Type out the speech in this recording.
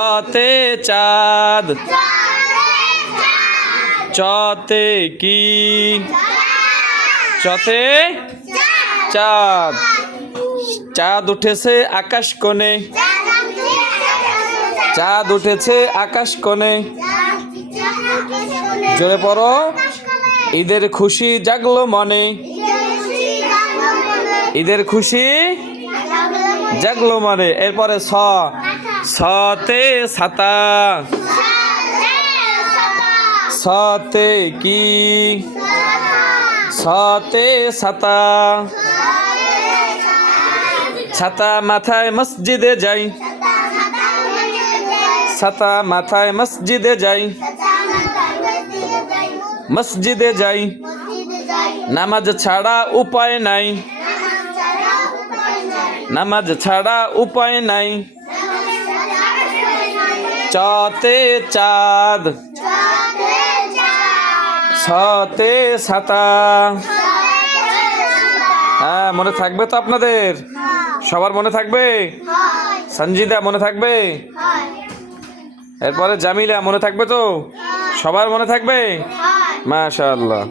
চতে চাঁদ, চতে কি, চতে চাঁদ। চাঁদ উঠেছে আকাশ কোণে, চাঁদ উঠেছে আকাশ কোণে। জোরে পড়ো, ঈদের খুশি জাগলো মনে, ঈদের খুশি জাগলো মনে। এরপরে সতে ছাতা, সতে কি, সতে ছাতা। ছাতা মাথায় মসজিদে যাই, ছাতা মাথায় মসজিদে যাই, মসজিদে যাই। নামাজ ছাড়া উপায় নাই, নামাজ ছাড়া উপায় নাই। চতে চাঁদ, সতে ছাতা। হ্যাঁ, মনে থাকবে তো আপনাদের? সবার মনে থাকবে? সঞ্জিদা মনে থাকবে? এরপরে জামিলা মনে থাকবে তো? সবার মনে থাকবে? মাশাআল্লাহ।